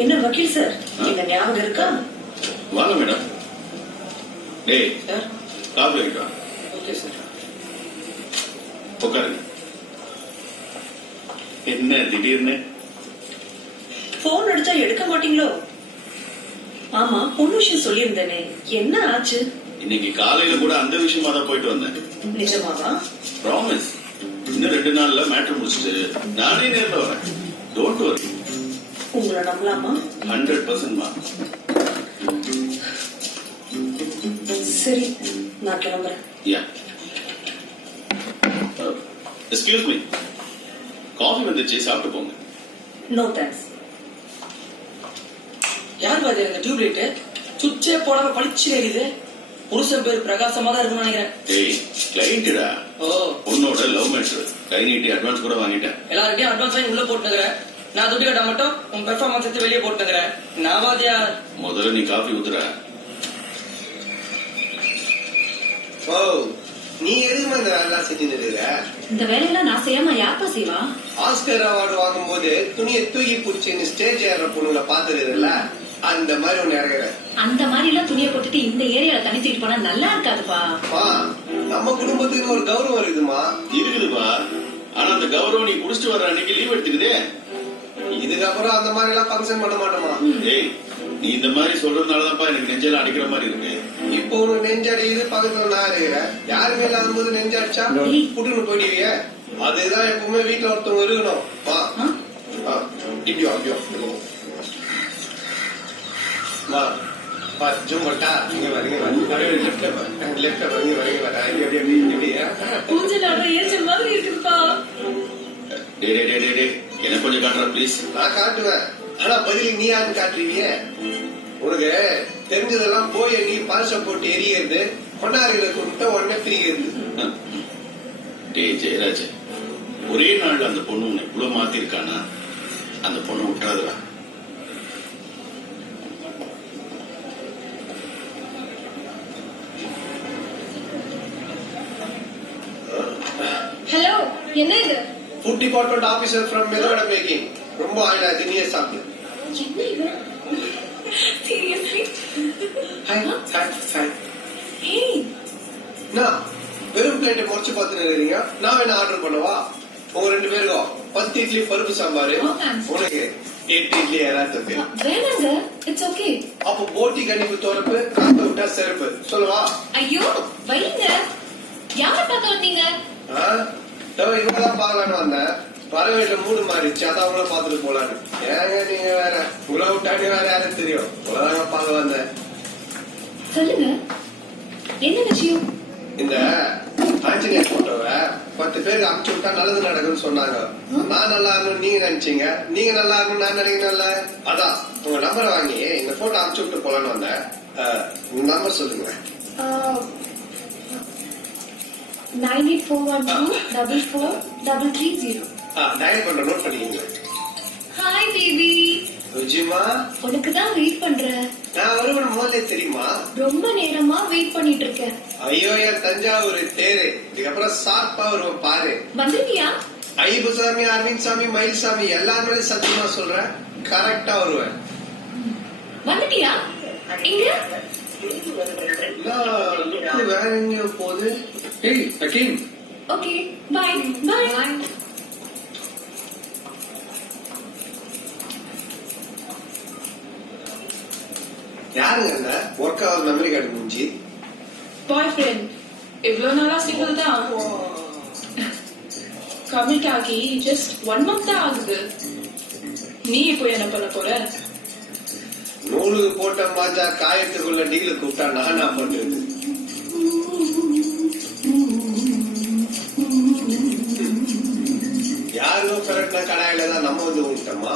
என்ன வக்கீல் சார், இந்த ஞாபகம் இருக்கா? வாங்க மேடம். டேய் சார். காஃபி இருக்கா? Okay sir. உட்காருங்க. என்ன திடீர்னு போன் அடிச்சா எடுக்க மாட்டீங்களோ? ஆமா, பொண்ணு விஷயம் சொல்லியிருந்தேனே, என்ன ஆச்சு? இன்னைக்கு காலையில கூட அந்த விஷயமா தான் போயிட்டு வந்தேன். நிஜமாவா? ப்ராமிஸ். இன்னும் 2 நாள்ல மேட்டர் முடிச்சுட்டு நானே நேர்ல வரேன். Don't worry. உங்களை நம்பலாமா? 100%மா. சரி, நான் கிளம்புறேன். யா. Excuse me. காஃபி வந்துச்சு, சாப்பிட்டு போங்க. No thanks. யார் பாரு இந்த டியூப் லைட் சுவிட்சே போடாம பளிச்சு எரியுது. புருஷன் பேர் பிரகாசமா தான் இருக்குன்னு நினைக்கிறேன். ஏய், கிளையண்டடா. ஓ, உன்னோட லவ் மேட்டர். கை நீட்டி அட்வான்ஸ் கூட வாங்கிட்டேன். எல்லார்கிட்டயும் அட்வான்ஸ் வாங்கி உள்ள போட்டுக்கிறேன். நான் துட்டு கட்ட மட்டும் உன் பெர்ஃபார்மன்ஸ் எடுத்து வெளியே போட்டுக்கிறேன். நான் வாதியா. முதல்ல நீ காஃபி ஊத்துற. ஓ, நீ எதுவுமே இந்த வேலை செஞ்சுட்டு இருக்க? இந்த வேலையெல்லாம் நான் செய்யாம யாருப்பா செய்வா? ஆஸ்கர் அவார்டு வாங்கும் போது துணியை தூக்கி பிடிச்சி ஸ்டேஜ் ஏற பொண்ணுல பாத்துருதுல, அந்த மாதிரி ஒண்ணு இறங்குற. அந்த மாதிரி எல்லாம் துணியை போட்டுட்டு இந்த ஏரியால தனி தூக்கிட்டு போனா நல்லா இருக்காதுப்பா. நம்ம குடும்பத்துக்கு ஒரு கௌரவம் இருக்குதுமா. இருக்குதுப்பா. ஆனா அந்த கௌரவம் நீ குடிச்சிட்டு வர்ற அன்னைக்கு லீவ் எடுத்துக்குதே. இதுக்கப்புறம் அந்த மாதிரி எல்லாம் ஃபங்க்ஷன் பண்ண மாட்டோமா? ஏய், நீ இந்த மாதிரி சொல்றதுனாலதான்ப்பா எனக்கு நெஞ்செல்லாம் அடிக்கிற மாதிரி இருக்கு. இப்போ உனக்கு நெஞ்சடிக்குது, பக்கத்துல நான் இருக்கிறேன். யாருமே இல்லாத போது நெஞ்சடிச்சா புட்டுன்னு போயிடுவீங்க. அதுதான் எப்பவுமே வீட்டுல ஒருத்தவங்க இருக்கணும். இப்படியோ அப்படியோ எனக்கு கொஞ்சம் காட்டுற பிளீஸ். நான் காட்டுவேன், ஆனா பதில் நீ யாருன்னு காட்டுறீங்க? உனக்கு தெரிஞ்சதெல்லாம் போய் நீ பாரிச போட்டு எரியறது, கொண்டாடுகிற கொண்டு உடனே பிரிக்கிறது. டேய் ஜெயராஜ், ஒரே நாள்ல அந்த பொண்ணு உன்னை இவ்வளவு மாத்திருக்கானா? அந்த பொண்ணு விட்டுறாதுடா. ஹலோ, என்ன இது? ஃபுட் டிபார்ட்மெண்ட் ஆபீசர் ஃப்ரம் மெதோட மேக்கிங். ரொம்ப ஆயிடாது, நீயே சாப்பிடு. என்ன இது? சீரியஸ்லி? ஏய், நான் வெறும் பிளேட்டை முடிச்சு பார்த்துன்னு இருக்கீங்க. நான் வேணா ஆர்டர் பண்ணவா? உங்க 2 பேருக்கும் 10 இட்லி பருப்பு சாம்பாரு, உனக்கு 8 இட்லி ஏதாவது. வேணாங்க, இட்ஸ் ஓகே. அப்போ போட்டி கண்டிப்பு தோறப்பு, காத்த விட்டா செருப்பு. சொல்லவா? ஐயோ வைங்க. யார பார்க்க வந்தீங்க? இவங்கதான் பாக்கலான்னு வந்தேன். பறவையில மூடு மாறிடுச்சு, அதான் அவங்கள பாத்துட்டு போலான்னு. ஏங்க நீங்க வேற, உங்களை விட்டாங்க வேற யாரும் தெரியும். உலதாங்க பார்க்க வந்தேன். சொல்லுங்க, என்ன விஷயம்? இந்த ஆஞ்சநேயர் போட்டோவை 10 பேருக்கு அனுப்பிச்சு விட்டா நல்லது நடக்கும்னு சொன்னாங்க. நான் நல்லா இருக்கணும் நீங்க நினைச்சீங்க, நீங்க நல்லா இருக்கணும் நான் நினைக்கணும்ல. அதான் உங்க நம்பரை வாங்கி இந்த போட்டோ அனுப்பிச்சு விட்டு போலான்னு வந்தேன். உங்க நம்பர் சொல்லுங்க. 9841244330. டயல் பண்ற, நோட் பண்ணிக்கீங்க. Hi baby. ருஜிமா, உனக்கு தான் வெயிட் பண்றேன். நான் வருவன் முதல்ல தெரியுமா? ரொம்ப நேரமா வெயிட் பண்ணிட்டு இருக்கேன். ஐயோ, என் தஞ்சாவூர் தேரு. இதுக்கப்புறம் சாப்பா வருவேன் பாரு. வந்துட்டியா? ஐயப்பசாமி, அரவிந்த் சாமி, மயில்சாமி எல்லாருமே சத்தியமா சொல்றேன், கரெக்டா வருவேன். வந்துட்டியா? இங்க வேற எங்கேயோ போகுது. ஏய் அகிம். Okay, bye bye. யாருங்க ஒர்க் ஆகுது மெமரி கார்டு முடிஞ்சு? Boyfriend. இவ்வளவு நாளா சிங்கிள் தான். கமிட் ஆகி ஜஸ்ட் 1 month தான் ஆகுது. நீ இப்போ என்ன பண்ண போற? நூலுக்கு போட்ட மாஜா காயத்துக்குள்ள டீல கூப்பிட்டா நானா பண்றது? யாரும் கரெக்டா கடாயில தான் நம்ம வந்து ஊட்டமா.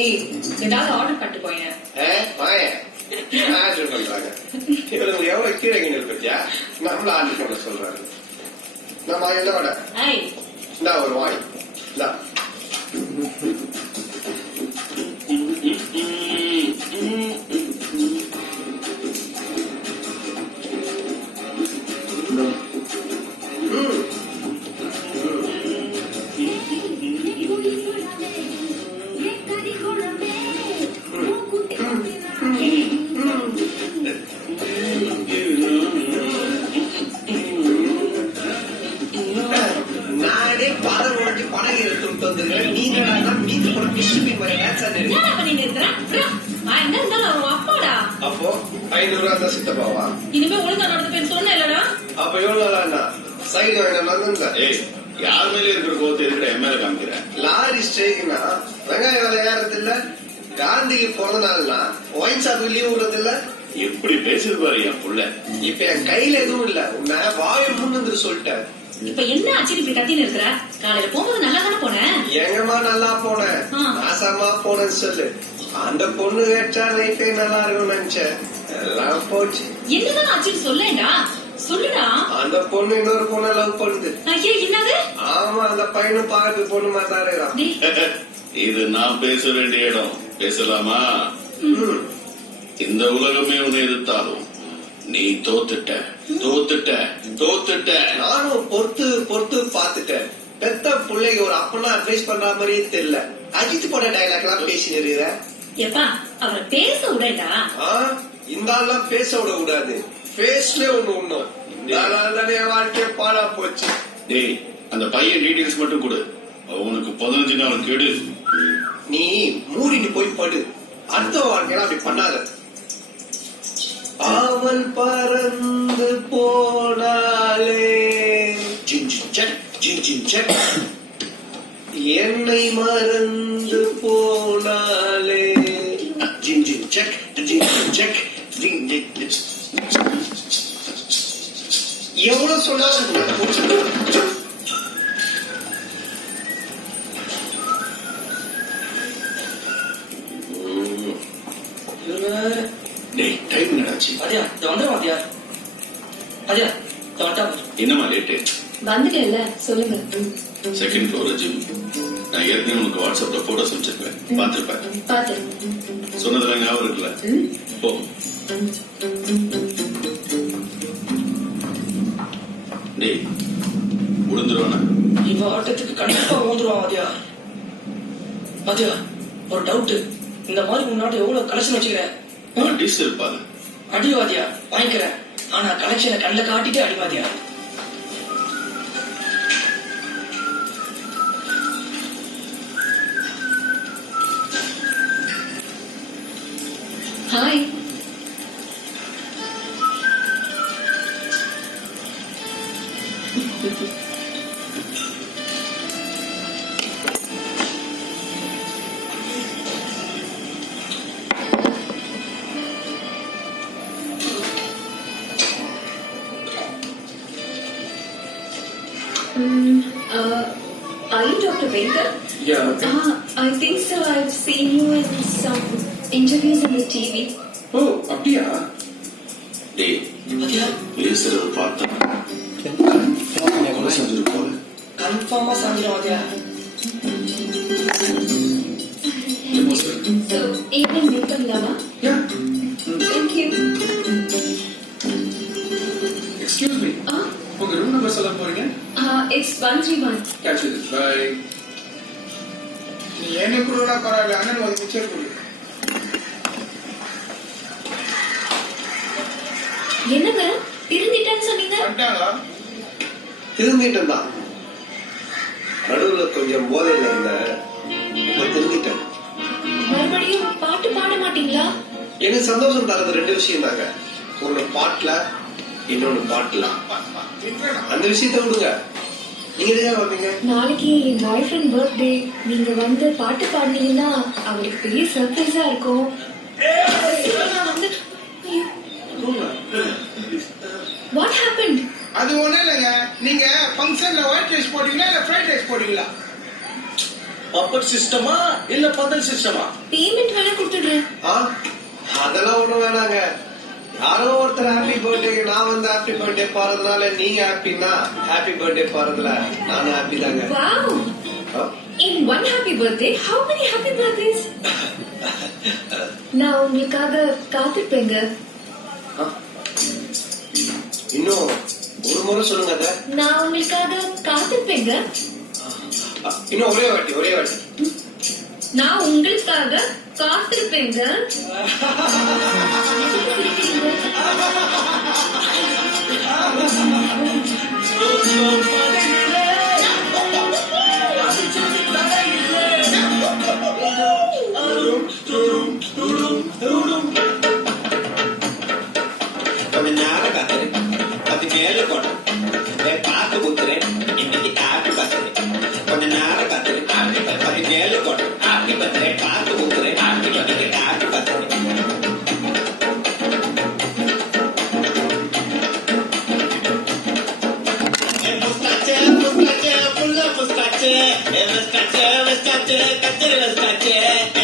ஏய், ஏதாவது ஆர்டர் பண்ணிட்டு போயேன். ஆர்டர் பண்றாங்க. இவங்களுக்கு எவ்வளவு கீழே பத்தியா நம்மள ஆர்டர் பண்ண சொல்றாங்க. நம்ம என்ன வட இந்தா ஒரு வாய் இந்தா. 500 தான் சித்தப்பாவா? இனிமே ஒழுங்கா நடந்துப்பேன்னு சொன்ன இல்லடா. அப்ப எவ்வளவு நாளா சைடு வாங்கினா ஏய் யார் மேல இருக்கிற கோவத்தை இருக்கிற எம்எல்ஏ காமிக்கிறேன். லாரி ஸ்ட்ரைக்னா வெங்காய விலை ஏறது இல்ல, காந்திக்கு பிறந்த நாள்னா ஒயின் ஷாப்புக்கு லீவ் விடுறது இல்ல. எப்படி பேசுது பாரு என் புள்ள. இப்ப என் கையில எதுவும் இல்ல, உன்னை வாயை முன்னு சொல்லிட்டேன். இப்ப என்ன ஆச்சு இப்படி கத்தின்னு இருக்கிற? காலையில போகும்போது நல்லா தானே போனேன். எங்கம்மா நல்லா போனேன், நாசமா போனேன்னு சொல்லு. அந்த பொண்ணு கேட்டா லைஃபே நல்லா இருக்கும் நினைச்சேன், எல்லாம் போச்சு. என்னதான் ஆச்சுன்னு சொல்லேடா, சொல்லுடா. அந்த பொண்ணு இன்னொரு பொண்ணை லவ் பண்ணுது. ஐயா என்னது? ஆமா, அந்த பையனும் பார்த்து பொண்ணு மாதிரி தான். இது நான் பேச வேண்டிய இடம், பேசலாமா? இந்த உலகமே உன்னை எதிர்த்தாலும் நீ தோத்துட்ட தோத்துட்ட தோத்துட்ட. நானும் பொறுத்து பாத்துட்டேன். பெத்த பிள்ளைக்கு ஒரு அப்பனா அட்வைஸ் பண்ற மாதிரியே தெரியல. அஜித் போட டைலாக் எல்லாம் பேசிட்டு இருக்கிற. எப்பா அவரை பேச விடா. இந்த ஆள்லாம் பேச விட கூடாது, பேஸ்ல ஒண்ணு தானே வாழ்க்கை பாழா போச்சு. டேய் அந்த பையன் டீடைல்ஸ் மட்டும் கொடு, அவனுக்கு 15 நாள் கெடு. நீ மூடிட்டு போய் படு, அடுத்த வாழ்க்கையில அப்படி பண்ணாத. அவள் பறந்து போனாலே என்னை மறந்து போனாலே. எவ்வளவு சொன்னாலும் டேய் டைம் என்னாச்சு? அதே வந்துடும். அதே வந்துட்டா என்னமா லேட்டு? வந்துட்டேன்ல, சொல்லுங்க. Second floor gym. நான் ஏற்கனவே உனக்கு வாட்ஸ்அப்ல போட்டோஸ் அனுப்பிச்சிருப்பேன், பார்த்திருப்பேன். பாத்து சொன்னதெல்லாம் ஞாபகம் இருக்குல்ல? போ. டேய் விழுந்துருவானா? இவன் ஆட்டத்துக்கு கண்டிப்பா ஊந்துருவான். வாத்தியா வாத்தியா ஒரு டவுட், இந்த மாதிரி முன்னாடி எவ்வளவு கலெக்ஷன் வச்சுக்கிறேன்? டிஸ் இருப்பாரு. அடிவாதியா வாங்கிக்கிறேன், ஆனா கலெக்ஷனை கண்ணுல காட்டிட்டு அடிவாதியா. Hi. Are you Dr. Baker? Yeah. I think so. I've seen you in some interviews in the TV. ஓ அப்படியா? டேய் வாத்தியா பேசுறது பார்த்தா செஞ்சிருப்போம். கன்ஃபார்மா சாஞ்சிடும். வாத்தியா So, evening meet பண்ணலாமா? Yeah. Thank you. Excuse me. உங்க ரூம் நம்பர் சொல்ல போறீங்க? It's 131. Catch you this. Bye. நீ என்ன கூட பரவாயில்ல, அண்ணன் ஒரு மிச்சர் கொடு. என்னங்க திருந்திட்டேன்னு சொன்னீங்க? வந்துட்டாங்களா? திருந்திட்டு தான், நடுவுல கொஞ்சம் போதையில இருந்த, இப்ப திருந்திட்டேன். மறுபடியும் பாட்டு பாட மாட்டீங்களா? எனக்கு சந்தோஷம் தரது 2 விஷயம் தாங்க. ஒண்ணு பாட்டுல, இன்னொன்னு பாட்டுல. அந்த விஷயத்த விடுங்க, நீங்க எதுக்காக வந்தீங்க? நாளைக்கு என் பாய் ஃப்ரெண்ட் பர்த்டே. நீங்க வந்து பாட்டு பாடினீங்கன்னா அவருக்கு பெரிய சர்ப்ரைஸா இருக்கும். நான் வந்து What happened? அது ஒண்ணும் இல்லைங்க. நீங்க ஃபங்க்ஷன்ல ஒயிட் ரைஸ் போட்டீங்களா இல்ல ஃப்ரைட் ரைஸ் போட்டீங்களா? பப்பட் சிஸ்டமா இல்ல பந்தல் சிஸ்டமா? பேமெண்ட் வேணா கொடுத்துடுறேன். அதெல்லாம் ஒண்ணும் வேணாங்க. யாரோ ஒருத்தர் ஹாப்பி பர்த்டே, நான் வந்து ஹாப்பி பர்த்டே பாடுறதுனால நீங்க ஹாப்பின்னா, ஹாப்பி பர்த்டே பாடுறதுல நானும் ஹாப்பி தாங்க. Wow. In one happy birthday, how many happy birthdays? நான் உங்களுக்காக காத்திருப்பேங்க. இன்னும் ஒரு முறை சொல்லுங்க அத. நான் உங்களுக்காக காத்திருப்பேங்க. இன்னும் ஒரே வாட்டி. நான் உங்களுக்காக காத்திருப்பேங்க. Scotch கச்சேரியில Scotch